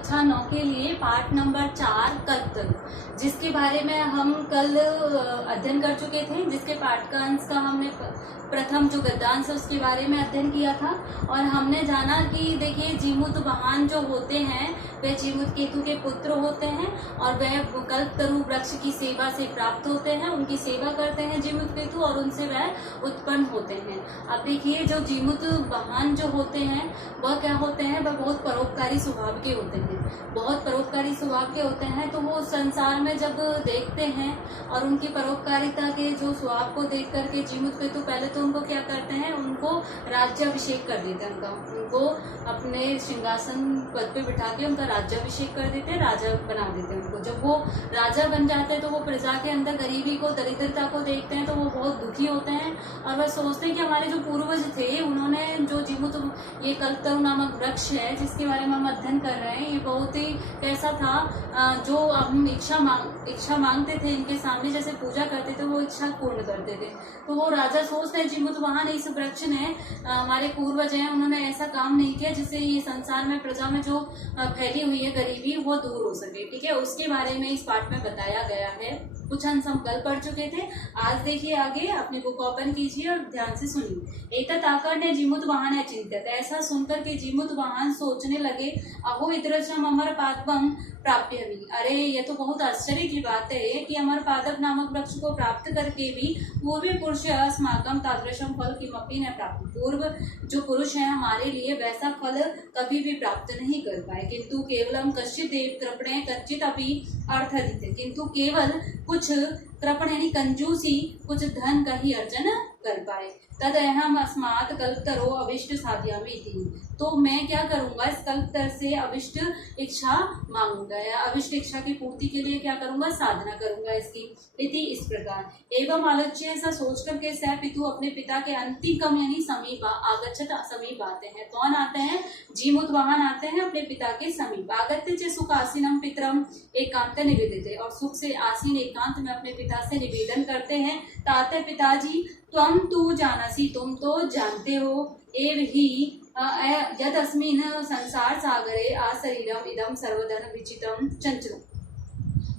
कक्षा 9 के लिए पाठ नंबर 4 कल्पतरु, जिसके बारे में हम कल अध्ययन कर चुके थे, जिसके पाठ्यांश का हमने प्रथम जो गद्यांश है उसके बारे में अध्ययन किया था। और हमने जाना कि देखिए जीमूत वाहन जो होते हैं वे जीमूत केतु के पुत्र होते हैं और वह कल्पतरु वृक्ष की सेवा से प्राप्त होते हैं, उनकी सेवा करते हैं जीमूत केतु और उनसे वह उत्पन्न होते हैं। अब देखिए जो जीमूत वाहन जो होते हैं वह क्या होते हैं, वह बहुत परोपकारी स्वभाव के होते हैं, बहुत परोपकारी स्वभाव के होते हैं। तो वो संसार में जब देखते हैं और उनकी परोपकारिता के जो स्वभाव को देख करके जीमूत केतु पहले तो उनको क्या करते हैं, उनको राज्याभिषेक कर देते हैं, उनको अपने सिंहासन पद पे बिठा के उनका राज्याभिषेक कर देते हैं, राजा बना देते हैं उनको। जब वो राजा बन जाते हैं तो वो प्रजा के अंदर गरीबी को, दरिद्रता को देखते हैं तो वो बहुत दुखी होते हैं और वह सोचते हैं कि हमारे जो पूर्वज थे उन्होंने जो जीमूत ये कल्पतरु नामक वृक्ष है जिसके बारे में हम अध्ययन कर रहे हैं, ये बहुत ही कैसा था, जो हम इच्छा मांगते थे इनके सामने, जैसे पूजा करते थे वो इच्छा पूर्ण करते थे। तो वो राजा सोचते हैं जीमूत वाहन इस वृक्ष ने हमारे पूर्वज हैं उन्होंने ऐसा काम नहीं किया जिससे ये संसार में प्रजा में जो फैली हुई है गरीबी वो दूर हो सके। ठीक है, उसके बारे में इस पाठ में बताया गया है। कुछ अंश हम कल पढ़ चुके थे। आज देखिए आगे अपनी बुक ओपन कीजिए और ध्यान से सुनिए। एतत् आकर्ण्य जीमूत वाहन है चिंतित, ऐसा सुनकर के जीमूत वाहन सोचने लगे, अहो इदृशम अमर पादपम प्राप्य भी, अरे ये तो बहुत आश्चर्य की बात है कि अमर पादप नामक वृक्ष को प्राप्त करके भी पूर्व पुरुष अस्माकम तादृशम फल किमपि न प्राप्त, पूर्व जो पुरुष है हमारे लिए वैसा फल कभी भी प्राप्त नहीं कर पाए। किंतु केवलम कश्चित देव कृपणे कच्चित अपि अर्थदित, किंतु केवल कुछ कृपण यानी कंजूसी, कुछ धन का ही अर्जन कर पाए। तद अहम अस्मात् कल्पतरो अभिष्ट साध्यामि इति, तो मैं क्या करूंगा, इस कल्पतर से अभिष्ट इच्छा मांगूंगा या अभिष्ट इच्छा की पूर्ति के लिए क्या करूंगा, साधना करूंगा इसकी। इति इस प्रकार एवं आलोच्य ऐसा सोच करके सह पितु अपने पिता के अंतिकम यानी समीप आगच्छत, समीप आते हैं। कौन आते हैं, जीमूत वाहन आते हैं अपने पिता के समीप। आगत्य च सुख आसीनम पितरम एकांत निवेदिते, और सुख से आसीन एकांत में अपने पिता से निवेदन करते हैं। ताते पिताजी त्वं तु जानसि, तुम तो जानते हो, एव ही यद अस्मिन् संसार सागरे आशरीरम इदम सर्वधन विचितम चंचल,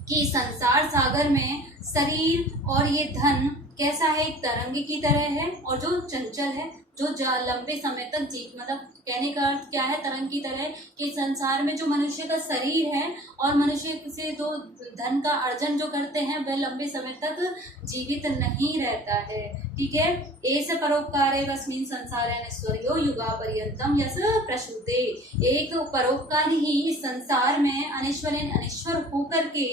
कि संसार सागर में शरीर और ये धन कैसा है, एक तरंग की तरह है और जो चंचल है, जो लंबे समय तक मतलब कहने का अर्थ क्या है, तरंग की तरह, कि संसार में जो मनुष्य का शरीर है और मनुष्य से जो धन का अर्जन जो करते हैं वह लंबे समय तक जीवित नहीं रहता है। ठीक है, ऐसे परोपकारे वस्मिन् संसारे अनिश्वर्यो युगा पर्यंतम यस प्रसूते, एक परोपकार ही इस संसार में अनिश्वर होकर के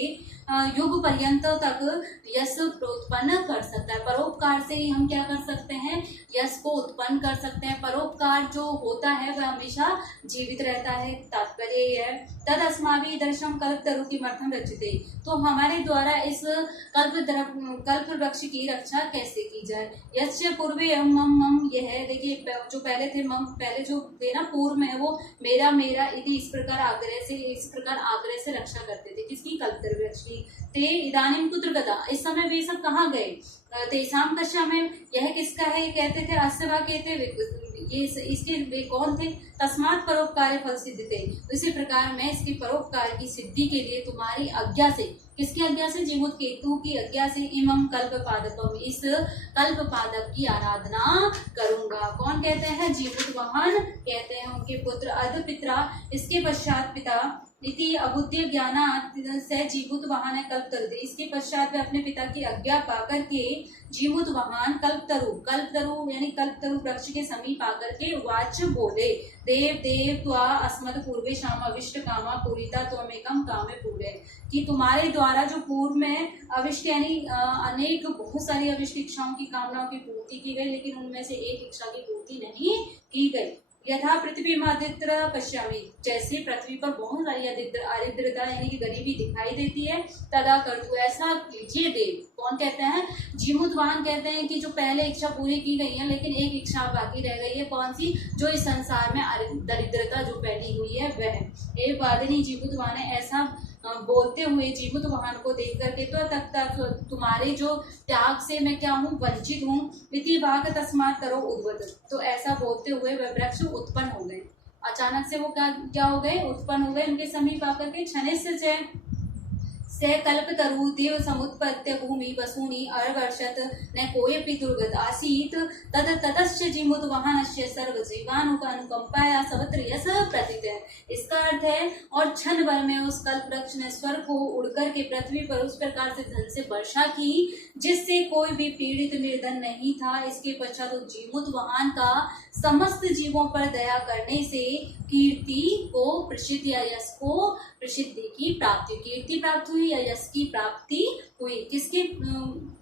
युग पर्यंत तक यश उत्पन्न कर सकता है। परोपकार से ही हम क्या कर सकते हैं, यश को उत्पन्न कर सकते हैं। परोपकार जो होता है वह हमेशा जीवित रहता है, तात्पर्य यह है। तद अस्माभिः दर्शम कल्पतरु किमर्थम रचिते, तो हमारे द्वारा इस कल्प वृक्ष की रक्षा कैसे की जाए। यस्य पूर्वे मम, यह है देखिए जो पहले थे मम, पहले जो थे ना पूर्व में, वो मेरा मेरा इस प्रकार आग्रह से रक्षा करते थे, किसकी, कल्पतरु वृक्ष की। ते इदानीं कुत्र गता, इस समय वे सब कहाँ गए। तेषां कक्षा में, यह किसका है, ये कहते थे अस्य वा कहते, ये इसके वे कौन थे, तस्मात् परोपकार फल सिद्धते, इसी प्रकार मैं इसकी परोपकार की सिद्धि के लिए तुम्हारी आज्ञा से, किसकी आज्ञा से, जीमूत केतु की आज्ञा से, इमं कल्प पादपम, इस कल्प पादप की आराधना करूंगा। कौन कहते हैं, जीमूत वाहन कहते हैं, उनके पुत्र अध पित्रा, इसके पश्चात पिता इति अबुद्धि ज्ञानात् से जीमूत वाहन है कल्पतरु, इसके पश्चात वे अपने पिता की आज्ञा पाकर के जीमूत वाहन कल्पतरु यानी कल्पतरु वृक्ष के समीप आकर के वाच बोले, देव देव त्वा अस्मत् पूर्वे शाम अविष्ट कामा पूरिता त्वमेकम कामे पूरे, कि तुम्हारे द्वारा जो पूर्व में अविष्ट यानी अनेक बहुत सारी अविष्ट इच्छाओं की, कामनाओं की पूर्ति की गई, लेकिन उनमें से एक इच्छा की पूर्ति नहीं की गई। यथा पृथ्वी में अदित्र पश्यामि, जैसे पृथ्वी पर बहुत सारी अरिद्रता यानी कि गरीबी दिखाई देती है, तदा कर दो, ऐसा कीजिए देव। कौन कहते हैं, जीमूत वाहन कहते हैं कि जो पहले इच्छा पूरी की गई है लेकिन एक इच्छा बाकी रह गई है, कौन सी, जो इस संसार में दरिद्रता जो फैली हुई है वह। एक वादिनी जीमूत वाहन है, ऐसा बोलते हुए जीमूत वाहन को देख करके तो तक तुम्हारे जो त्याग से मैं क्या हूँ, वंचित हूँ। इति भाग तस्मात् तरो उद्वत, तो ऐसा बोलते हुए वह वृक्ष उत्पन्न हो गए। अचानक से वो क्या क्या हो गए, उत्पन्न हो गए उनके समीप आकर के। क्षणिश्च से कल्प तरु देव समुत्पत्य भूमि वसूनि अर्वर्षत न कोयपि दुर्गत आसीत तद ततश्च जीमुत वाहनस्य सर्व जीवानुकंपाया सर्वत्र यस प्रतीत है। इसका अर्थ है और क्षण भर में उस कल्प वृक्ष ने स्वर्ग को उड़कर के पृथ्वी पर उस प्रकार से धन से वर्षा की जिससे कोई भी पीड़ित निर्धन नहीं था। इसके पश्चात उस जीमुत वाहन का समस्त जीवों पर दया करने से कीर्ति को प्रसिद्धि या यश को प्रसिद्धि की प्राप्ति, कीर्ति प्राप्त हुई या यश की प्राप्ति हुई।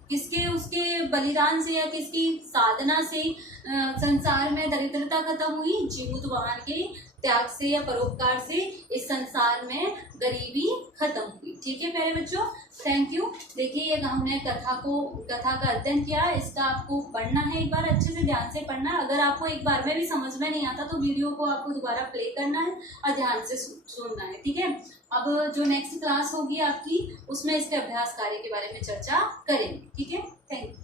किसके उसके बलिदान से या किसकी साधना से संसार में दरिद्रता खत्म हुई? जीमुत वाहन के त्याग से या परोपकार से इस संसार में गरीबी खत्म हुई। ठीक है प्यारे बच्चों, थैंक यू। देखिए ये हमने कथा का अध्ययन किया, इसका आपको पढ़ना है, एक बार अच्छे से ध्यान से पढ़ना है। अगर आपको एक बार में भी समझ में नहीं आता तो वीडियो को आपको दोबारा प्ले करना है और ध्यान से सुनना है। ठीक है, अब जो नेक्स्ट क्लास होगी आपकी उसमें इसके अभ्यास कार्य के बारे में चर्चा करेंगे। ठीक है, थैंक यू।